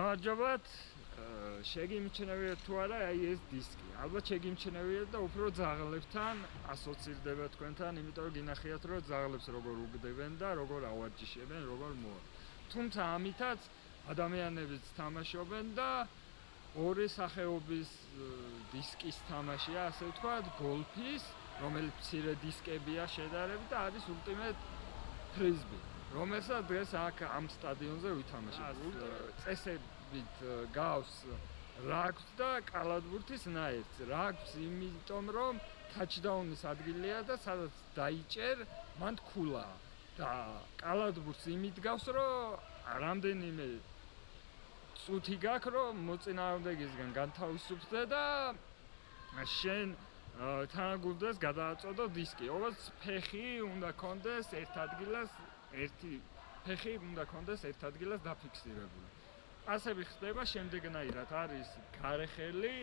გამარჯობათ. შეგიმჩნევია თუ არა აი ეს დისკი. ალბათ შეგიმჩნევია და უფრო ძაღლებთან ასოცირდება თქვენთან, იმიტომ რომ გინახიათ რომ ძაღლებს როგორ უგდებენ და როგორ ავარჯიშებენ, როგორ მოვა. თუმცა ამითაც ადამიანებიც თამაშობენ და ორი სახეობის დისკის თამაშია, ასე ვთქვათ, გოლფის, რომელიც მცირე დისკებია შედარებით და არის Ultimate Frisbee, რომელსაც დღეს აქ ამ სტადიონზე ვითამაშებთ. წესებით გავს რაგბს და კალათბურთის ნაერთს. რაგბს იმიტომ რომ ტაჩდაუნის ადგილია და სადაც დაიჭერ, მან თქულა. და კალათბურთს იმით გავს, რომ რამდენიმე წუთი გაქვს, რომ მოწინააღმდეგისგან განთავისუფლდე და შენ თანაგუნდს გადააწოდო დისკი. ოღონდ ფეხი უნდა კონდეს ერთ ადგილას დაფიქსირებული. ასევე ხდება შემდეგნაირად არის გარეხელი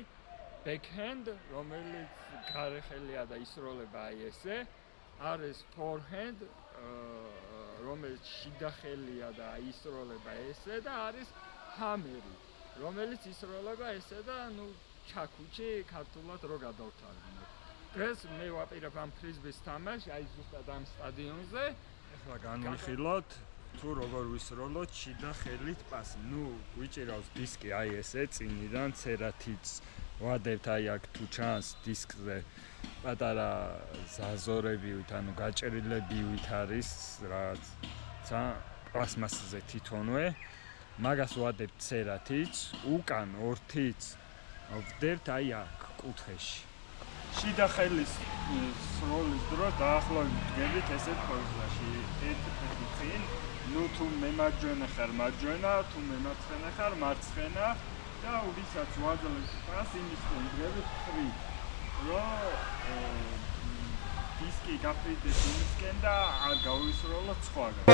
backhand, რომელიც გარეხელია და ისროლება აი ესე. არის forehand, რომელიც შიდახელია და ისროლება ესე და არის hammer, რომელიც ისროლება ესე და ჩაქუჩი ქართულად რო გადავთარგმნოთ. დღეს მე ვაპირებ ამ ფრიზბის თამაშს, აი ზუსტად ამ სტადიონზე. ახლა განვიხილოთ თუ როგორ ვისროლოთ შიდა ხელით პასი. ვიჭირავს დისკი აი ესე წინიდან ცერათიც ვადებთ აი აქ თუ ჩანს დისკზე პატარა ზაზორებივით, ანუ გაჭრილებივით არის რაღაცა პლასმასზე თითონვე. მაგას ვადებთ ცერათიც, უკან ორთიც ვდებთ აი აქ კუთხეში. შიდა ხელის სროლის დროს დაახლოებით ვდგებით ესეთ პოზიციაში. ერთი ფეხი წინ, თუ მე მარჯვენა ხარ მარჯვენა, თუ მე მარცხენა ხარ მარცხენა და ვისაც ვაძლევთ პასს, იმისკენ ვდგებით ხრი. დისკი გაფრინდეს იმისკენ და არ გავისროლოთ სხვაგან.